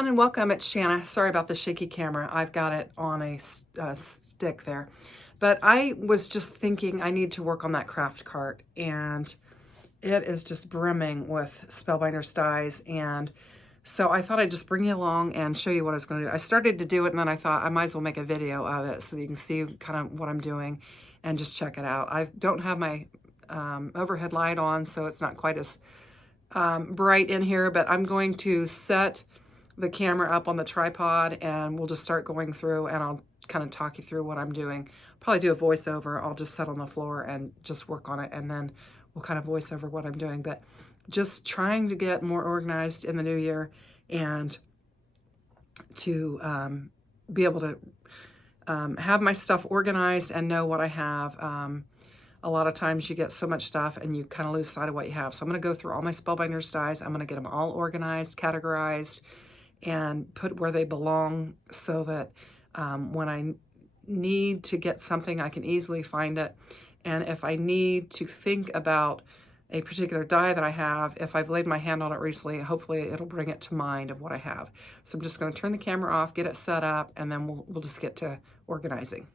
everyone, and welcome. It's Shanna. Sorry about the shaky camera. I've got it on a stick there. But I was just thinking I need to work on that craft cart, and it is just brimming with Spellbinders dies. And so I thought I'd just bring you along and show you what I was going to do. I started to do it, and then I thought I might as well make a video of it so that you can see kind of what I'm doing and just check it out. I don't have my overhead light on, so it's not quite as bright in here, but I'm going to set the camera up on the tripod and we'll just start going through, and I'll kind of talk you through what I'm doing. Probably do a voiceover. I'll just sit on the floor and just work on it, and then we'll kind of voice over what I'm doing. But just trying to get more organized in the new year and to be able to have my stuff organized and know what I have. A lot of times you get so much stuff and you kind of lose sight of what you have. So I'm going to go through all my Spellbinders dies. I'm going to get them all organized, categorized, and put where they belong so that when I need to get something, I can easily find it. And if I need to think about a particular die that I have, if I've laid my hand on it recently, hopefully it'll bring it to mind of what I have. So I'm just going to turn the camera off, get it set up, and then we'll just get to organizing.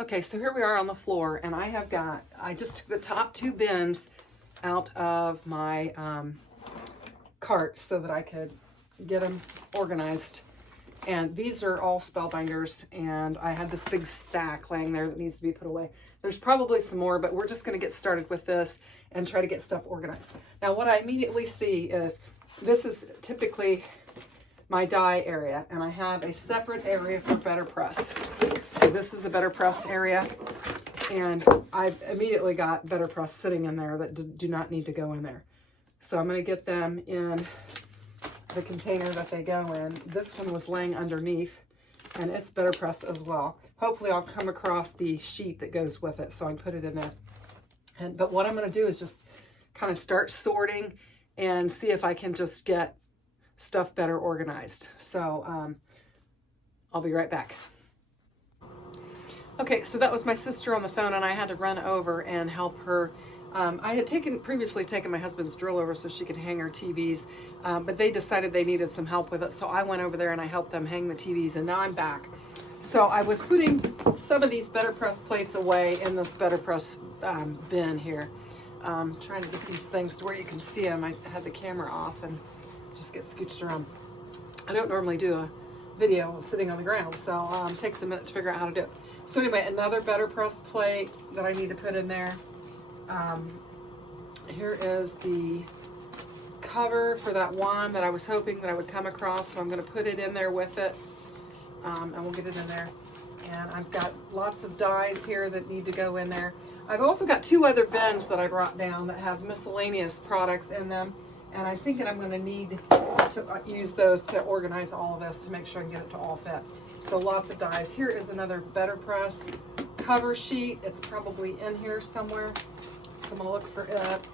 Okay, so here we are on the floor, and I just took the top two bins out of my cart so that I could get them organized. And these are all Spellbinders, and I had this big stack laying there that needs to be put away. There's probably some more, but we're just going to get started with this and try to get stuff organized. Now, what I immediately see is this is typically my die area, and I have a separate area for Better Press. So this is the Better Press area, and I've immediately got Better Press sitting in there that do not need to go in there. So I'm going to get them in the container that they go in. This one was laying underneath, and it's Better Press as well. Hopefully I'll come across the sheet that goes with it so I can put it in there. But what I'm going to do is just kind of start sorting and see if I can just get stuff better organized. So I'll be right back. Okay, so that was my sister on the phone, and I had to run over and help her. I had previously taken my husband's drill over so she could hang her TVs, but they decided they needed some help with it, so I went over there and I helped them hang the TVs, and now I'm back. So I was putting some of these Better Press plates away in this Better Press bin here. Trying to get these things to where you can see them. I had the camera off and just get scooched around. I don't normally do a video sitting on the ground, so it takes a minute to figure out how to do it. So anyway, another Better Press plate that I need to put in there. Here is the cover for that one that I was hoping that I would come across, so I'm going to put it in there with it, and we'll get it in there. And I've got lots of dies here that need to go in there. I've also got two other bins that I brought down that have miscellaneous products in them, and I'm thinking I'm going to need to use those to organize all of this to make sure I can get it to all fit. So lots of dies. Here is another Better Press cover sheet. It's probably in here somewhere. So I'm going to look for it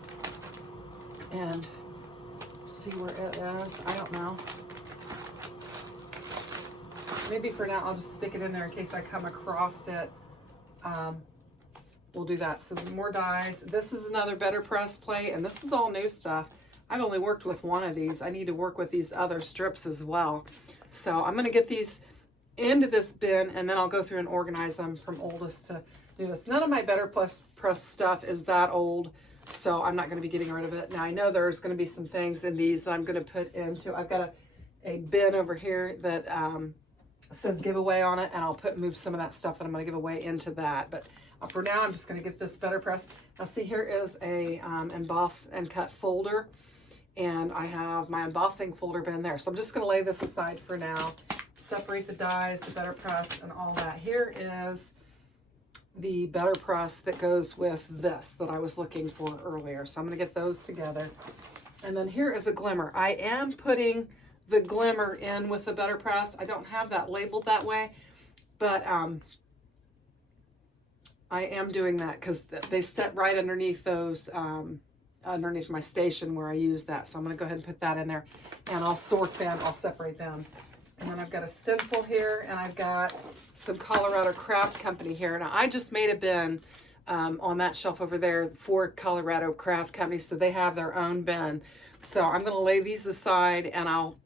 and see where it is. I don't know. Maybe for now I'll just stick it in there in case I come across it. We'll do that. So more dies. This is another Better Press plate, and this is all new stuff. I've only worked with one of these. I need to work with these other strips as well. So I'm going to get these into this bin, and then I'll go through and organize them from oldest to newest. None of my Better Press stuff is that old, so I'm not going to be getting rid of it. Now I know there's going to be some things in these that I'm going to put into. I've got a bin over here that says giveaway on it, and I'll move some of that stuff that I'm going to give away into that. But for now, I'm just going to get this Better Press. Now see, here is a emboss and cut folder, and I have my embossing folder bin there. So I'm just going to lay this aside for now. Separate the dies, the Better Press, and all that. Here is the Better Press that goes with this that I was looking for earlier. So I'm going to get those together. And then here is a glimmer. I am putting the glimmer in with the Better Press. I don't have that labeled that way, but I am doing that because they sit right underneath those, underneath my station where I use that. So I'm going to go ahead and put that in there, and I'll sort them. I'll separate them. And then I've got a stencil here, and I've got some Colorado Craft Company here. Now, I just made a bin on that shelf over there for Colorado Craft Company, so they have their own bin. So I'm going to lay these aside, and I'll,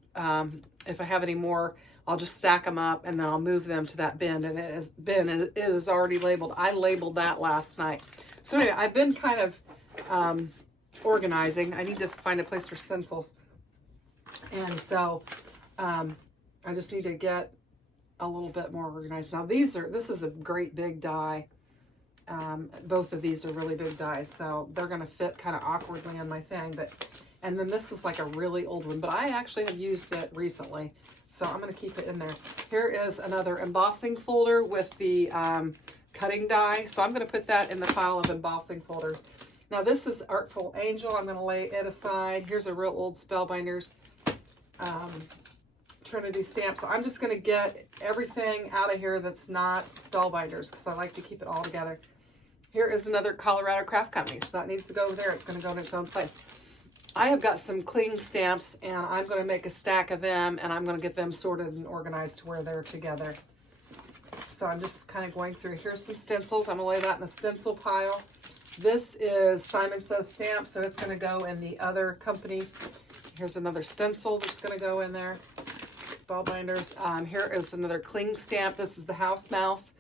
if I have any more, I'll just stack them up, and then I'll move them to that bin. And it is already labeled. I labeled that last night. So anyway, I've been kind of organizing. I need to find a place for stencils. And so I just need to get a little bit more organized. Now this is a great big die. Both of these are really big dies, so they're going to fit kind of awkwardly on my thing. And then this is like a really old one, but I actually have used it recently, so I'm going to keep it in there. Here is another embossing folder with the cutting die, so I'm going to put that in the pile of embossing folders. Now this is Artful Angel. I'm going to lay it aside. Here's a real old Spellbinders Trinity stamp. So I'm just going to get everything out of here that's not Spellbinders, because I like to keep it all together. Here is another Colorado Craft Company, so that needs to go there. It's going to go in its own place. I have got some cling stamps, and I'm going to make a stack of them, and I'm going to get them sorted and organized to where they're together. So I'm just kind of going through. Here's some stencils. I'm going to lay that in the stencil pile. This is Simon Says stamp, so it's going to go in the other company. Here's another stencil that's going to go in there. Spellbinders. Here is another cling stamp. This is the House Mouse.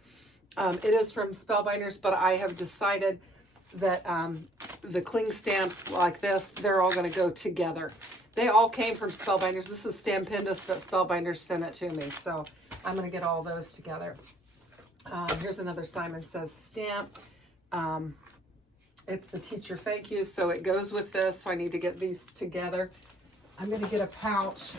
It is from Spellbinders, but I have decided that the cling stamps like this, they're all going to go together. They all came from Spellbinders. This is Stampendous, but Spellbinders sent it to me, so I'm going to get all those together. Here's another Simon Says stamp. It's the Teacher Thank You, so it goes with this, so I need to get these together. I'm going to get a pouch.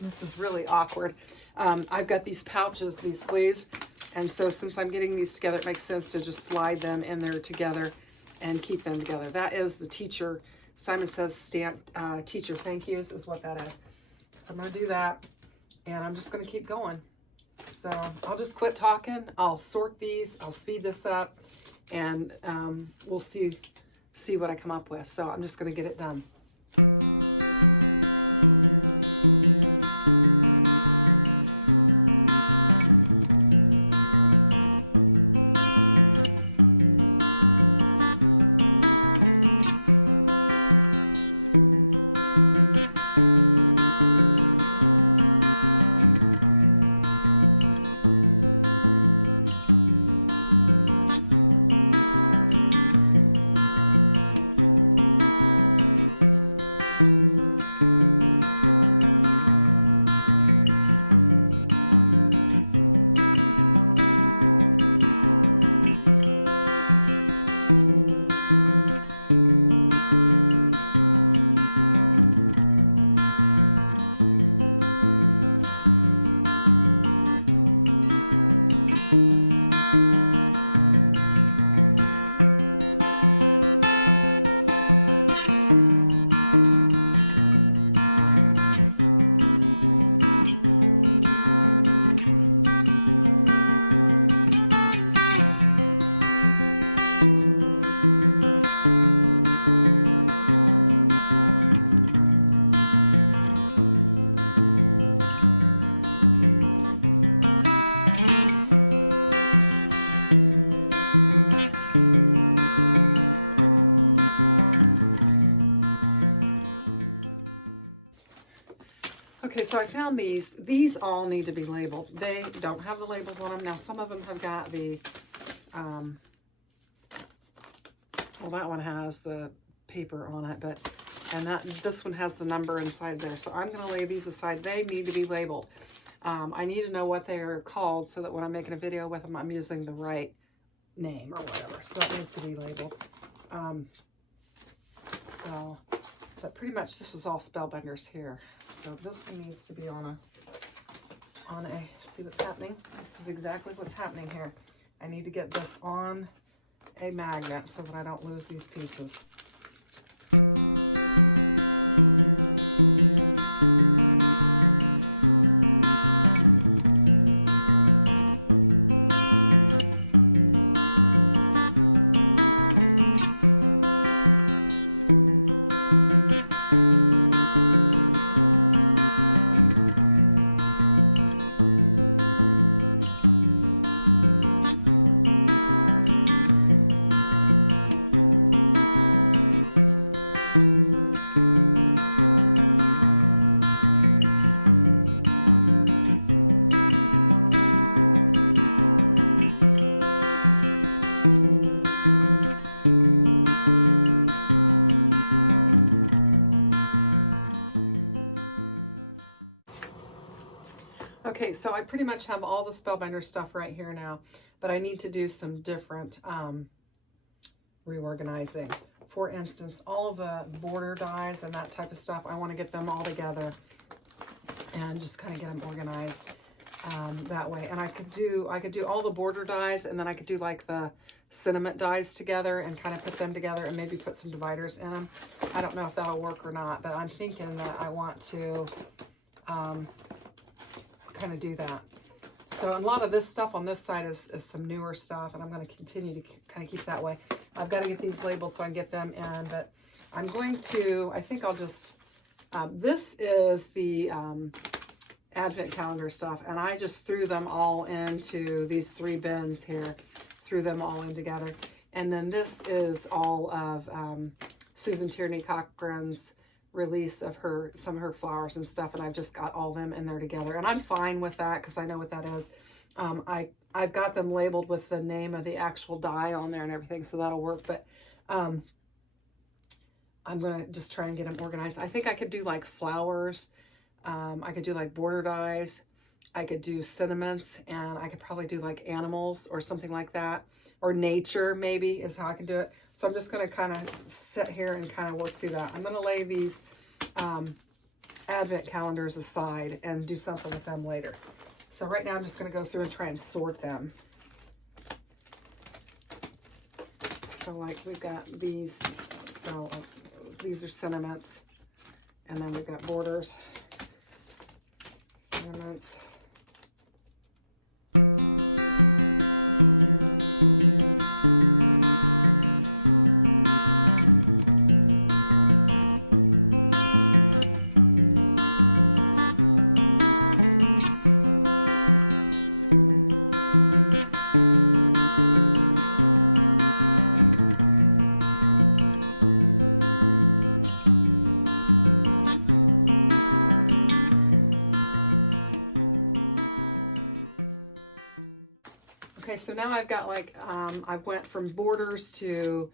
This is really awkward. I've got these pouches, these sleeves, and so since I'm getting these together, it makes sense to just slide them in there together and keep them together. That is the Teacher, Simon Says stamp, Teacher Thank Yous is what that is. So I'm going to do that, and I'm just going to keep going. So I'll just quit talking. I'll sort these. I'll speed this up, and we'll see what I come up with. So I'm just going to get it done. So I found these. These all need to be labeled. They don't have the labels on them. Now, some of them have got the, well, that one has the paper on it, and this one has the number inside there. So I'm going to lay these aside. They need to be labeled. I need to know what they are called so that when I'm making a video with them, I'm using the right name or whatever. So that needs to be labeled. But pretty much this is all Spellbinders here. So this one needs to be on a, see what's happening? This is exactly what's happening here. I need to get this on a magnet so that I don't lose these pieces. pretty much have all the Spellbinder stuff right here now, but I need to do some different reorganizing. For instance, all of the border dies and that type of stuff, I want to get them all together and just kind of get them organized that way. And I could do all the border dies, and then I could do like the sentiment dies together and kind of put them together and maybe put some dividers in them. I don't know if that'll work or not, but I'm thinking that I want to kind of do that. So a lot of this stuff on this side is some newer stuff, and I'm going to continue to kind of keep that way. I've got to get these labeled so I can get them in, but I'm going to, I think I'll just, this is the Advent calendar stuff, and I just threw them all into these 3 bins here, threw them all in together. And then this is all of Susan Tierney Cochran's release of some of her flowers and stuff, and I've just got all them in there together, and I'm fine with that because I know what that is. I've got them labeled with the name of the actual die on there and everything, so that'll work. But I'm gonna just try and get them organized. I think I could do like flowers, I could do like border dies, I could do sentiments, and I could probably do like animals or something like that, or nature maybe is how I can do it. So I'm just going to kind of sit here and kind of work through that. I'm going to lay these Advent calendars aside and do something with them later. So right now I'm just going to go through and try and sort them. So like we've got these, so these are sentiments, and then we've got borders, sentiments. So now I've got like, I went from borders to,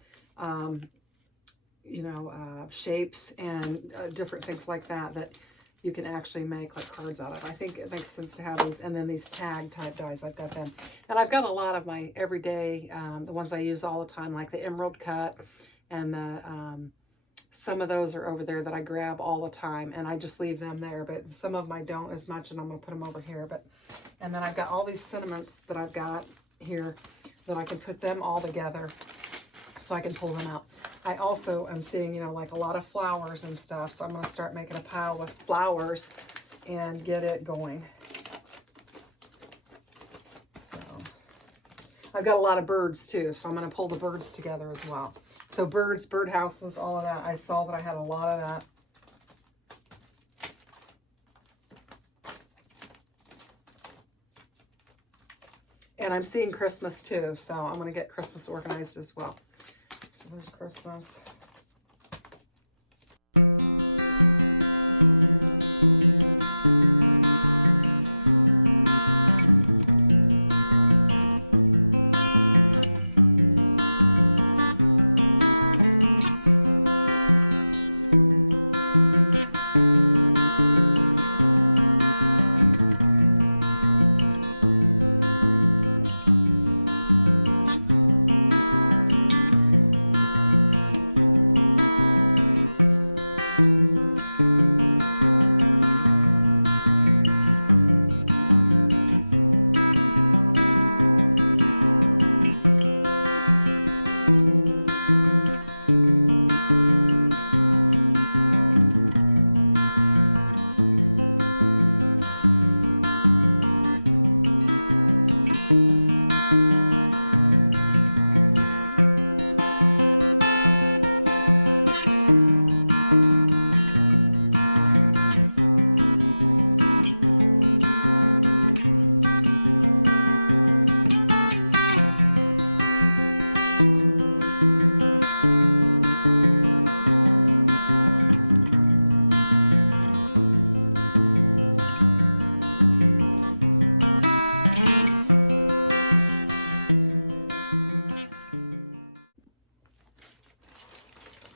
shapes and different things like that you can actually make like cards out of. I think it makes sense to have these, and then these tag type dies, I've got them. And I've got a lot of my everyday, the ones I use all the time, like the emerald cut, and the, some of those are over there that I grab all the time, and I just leave them there, but some of them I don't as much, and I'm going to put them over here. And then I've got all these sentiments that I've got here that I can put them all together so I can pull them out. I also am seeing, like a lot of flowers and stuff, so I'm going to start making a pile with flowers and get it going. So I've got a lot of birds too, so I'm going to pull the birds together as well. So birds, bird houses, all of that. I saw that I had a lot of that. And I'm seeing Christmas too, so I'm going to get Christmas organized as well. So there's Christmas.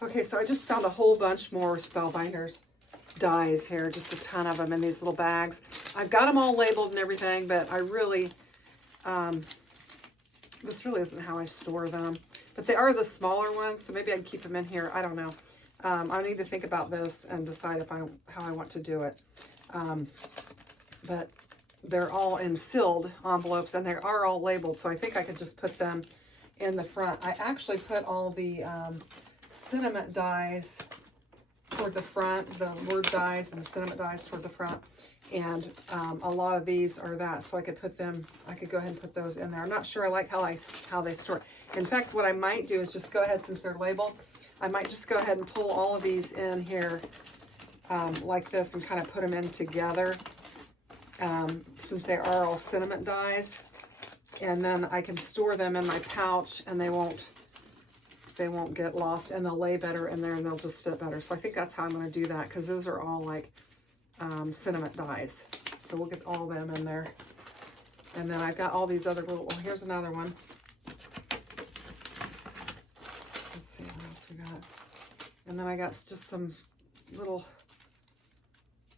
Okay, so I just found a whole bunch more Spellbinders. dies here, just a ton of them in these little bags. I've got them all labeled and everything, but I really, this really isn't how I store them. But they are the smaller ones, so maybe I can keep them in here. I don't know. I need to think about this and decide how I want to do it. But they're all in sealed envelopes, and they are all labeled, so I think I could just put them in the front. I actually put all the sentiment dies toward the front, the word dies and the sentiment dies toward the front, and a lot of these are that, so I could put them, I could go ahead and put those in there. I'm not sure I like how they store. In fact, what I might do is just go ahead, since they're labeled, I might just go ahead and pull all of these in here like this and kind of put them in together, since they are all sentiment dies, and then I can store them in my pouch and they won't get lost, and they'll lay better in there and they'll just fit better. So I think that's how I'm going to do that, because those are all like sentiment dies. So we'll get all them in there. And then I've got all these other little, oh, here's another one. Let's see what else we got. And then I got just some little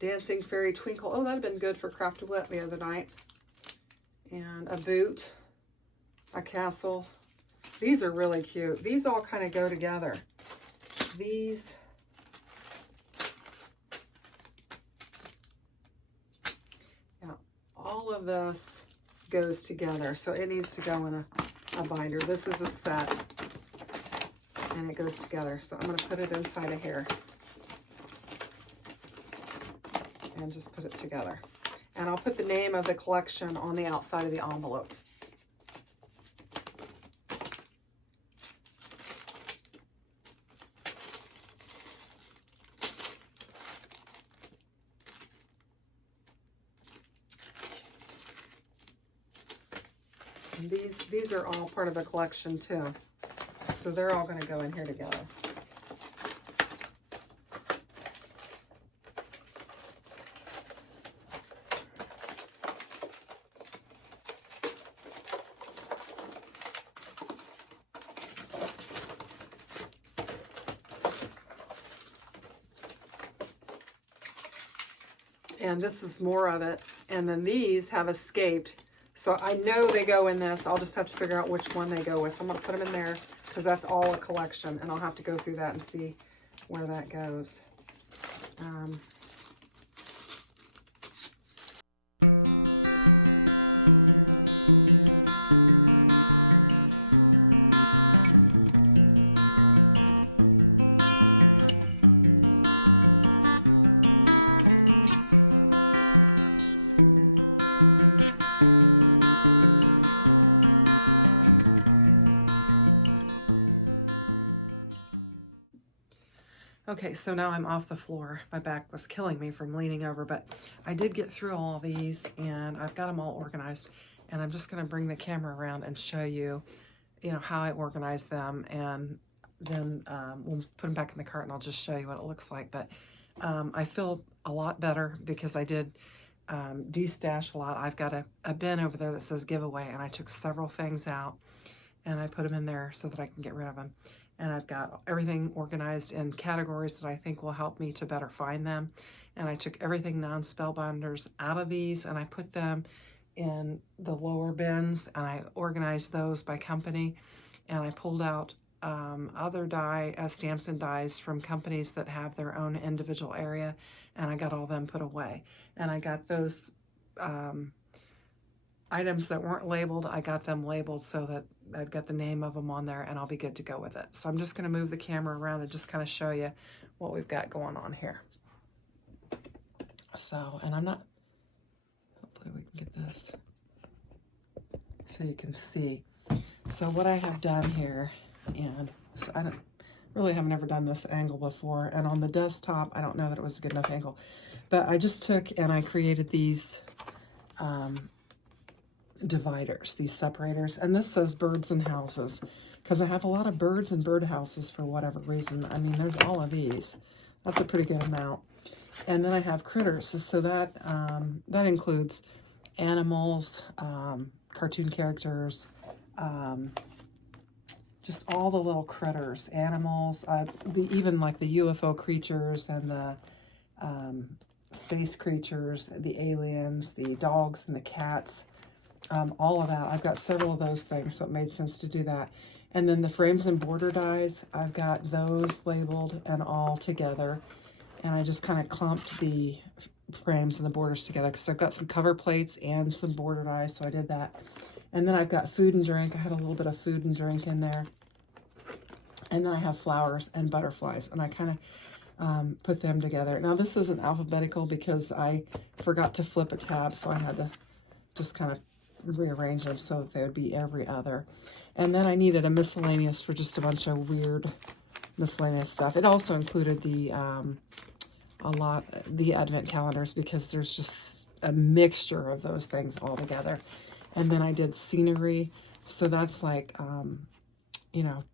dancing fairy twinkle. Oh, that'd have been good for Craftroom the other night. And a boot, a castle. These are really cute. These all kind of go together. These, yeah, all of this goes together. So it needs to go in a binder. This is a set, and it goes together. So I'm going to put it inside of here and just put it together. And I'll put the name of the collection on the outside of the envelope. And these are all part of a collection too. So they're all going to go in here together. And this is more of it. And then these have escaped. So I know they go in this. I'll just have to figure out which one they go with. So I'm going to put them in there because that's all a collection. And I'll have to go through that and see where that goes. Okay, so now I'm off the floor. My back was killing me from leaning over, but I did get through all of these, and I've got them all organized. And I'm just going to bring the camera around and show you, how I organize them, and then we'll put them back in the cart, and I'll just show you what it looks like. But I feel a lot better because I did de-stash a lot. I've got a bin over there that says giveaway, and I took several things out, and I put them in there so that I can get rid of them. And I've got everything organized in categories that I think will help me to better find them. And I took everything non-spellbinders out of these, and I put them in the lower bins, and I organized those by company. And I pulled out other stamps and dies from companies that have their own individual area, and I got all them put away. And I got those items that weren't labeled, I got them labeled so that I've got the name of them on there, and I'll be good to go with it. So I'm just going to move the camera around and just kind of show you what we've got going on here. So, and I'm not, hopefully we can get this so you can see. So what I have done here, and so I haven't ever done this angle before, and on the desktop, I don't know that it was a good enough angle, but I just took and I created these dividers, these separators, and this says birds and houses because I have a lot of birds and bird houses for whatever reason. I mean, there's all of these. That's a pretty good amount. And then I have critters, so that that includes animals, cartoon characters, just all the little critters, animals, even like the UFO creatures and the space creatures, the aliens, the dogs and the cats, all of that. I've got several of those things, so it made sense to do that. And then the frames and border dies, I've got those labeled and all together. And I just kind of clumped the frames and the borders together because I've got some cover plates and some border dies, so I did that. And then I've got food and drink. I had a little bit of food and drink in there. And then I have flowers and butterflies, and I kind of put them together. Now this isn't alphabetical because I forgot to flip a tab, so I had to just kind of rearrange them so that they would be every other. And then I needed a miscellaneous for just a bunch of weird miscellaneous stuff. It also included the the advent calendars because there's just a mixture of those things all together. And then I did scenery, so that's like you know,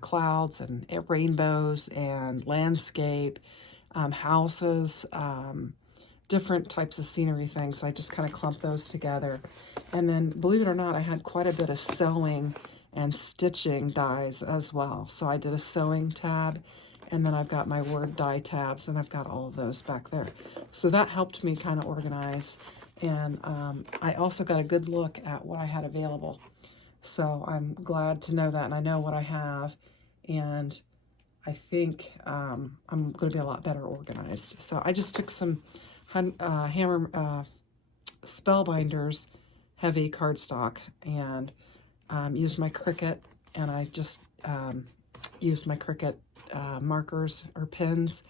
clouds and rainbows and landscape, houses, different types of scenery things. I just kind of clumped those together. And then, believe it or not, I had quite a bit of sewing and stitching dies as well. So I did a sewing tab, and then I've got my word die tabs, and I've got all of those back there. So that helped me kind of organize. And I also got a good look at what I had available. So I'm glad to know that, and I know what I have, and I think I'm going to be a lot better organized. So I just took some hammer Spellbinders heavy cardstock and used my Cricut, and I just used my Cricut markers or pens,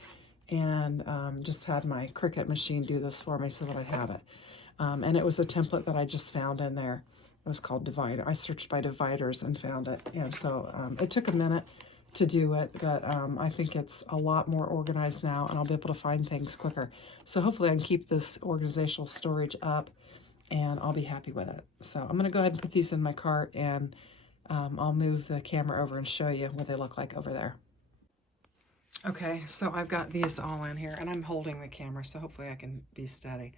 and just had my Cricut machine do this for me so that I'd have it. And it was a template that I just found in there. It was called Divider. I searched by dividers and found it. And so it took a minute to do it, but I think it's a lot more organized now, and I'll be able to find things quicker. So hopefully I can keep this organizational storage up, and I'll be happy with it. So I'm going to go ahead and put these in my cart, and I'll move the camera over and show you what they look like over there. Okay, so I've got these all in here, and I'm holding the camera, so hopefully I can be steady.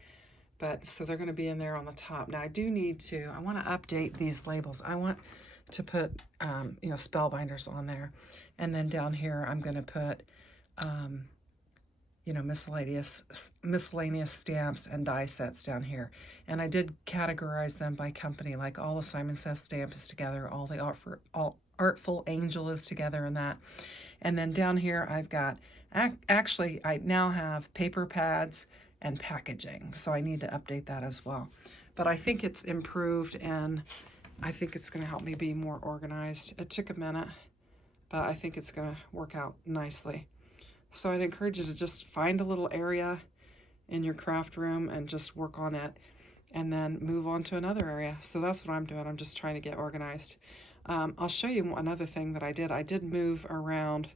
But so they're going to be in there on the top. Now I do need to, I want to update these labels. I want to put, you know, Spellbinders on there. And then down here, I'm going to put, you know, miscellaneous stamps and die sets down here. And I did categorize them by company, like all the Simon Says stamp is together, all the Artful Angel is together, and that. And then down here, I've got, actually, I now have paper pads and packaging, so I need to update that as well. But I think it's improved, and I think it's going to help me be more organized. It took a minute, but I think it's going to work out nicely. So I'd encourage you to just find a little area in your craft room and just work on it, and then move on to another area. So that's what I'm doing. I'm just trying to get organized. I'll show you another thing that I did. I did move around.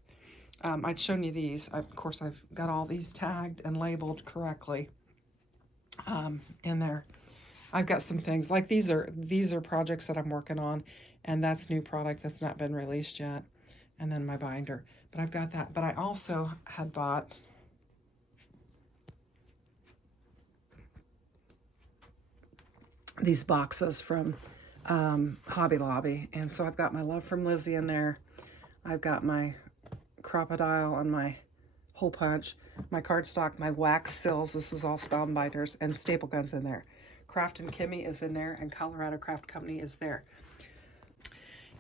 I'd shown you these. Of course, I've got all these tagged and labeled correctly in there. I've got some things like these are projects that I'm working on, and that's new product that's not been released yet. And then my binder. But I've got that. But I also had bought these boxes from Hobby Lobby. And so I've got my Love from Lizzie in there. I've got my Crocodile and my hole punch, my cardstock, my wax sills. This is all Spellbinders, and staple guns in there. Craft and Kimmy is in there, and Colorado Craft Company is there.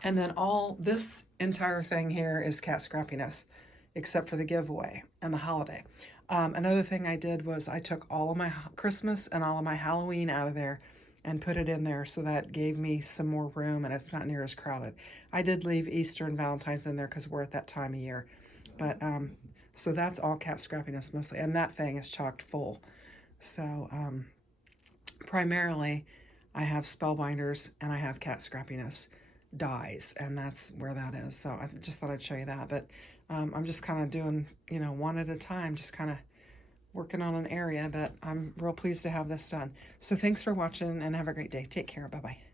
And then all this entire thing here is Cat Scrappiness, except for the giveaway and the holiday. Another thing I did was I took all of my Christmas and all of my Halloween out of there and put it in there, so that gave me some more room, and it's not near as crowded. I did leave Easter and Valentine's in there because we're at that time of year. But so that's all Cat Scrappiness mostly, and that thing is chocked full. So primarily I have Spellbinders and I have Cat Scrappiness dies, and that's where that is. So I just thought I'd show you that. But I'm just kind of doing, you know, one at a time, just kind of working on an area, but I'm real pleased to have this done. So thanks for watching, and have a great day. Take care. Bye-bye.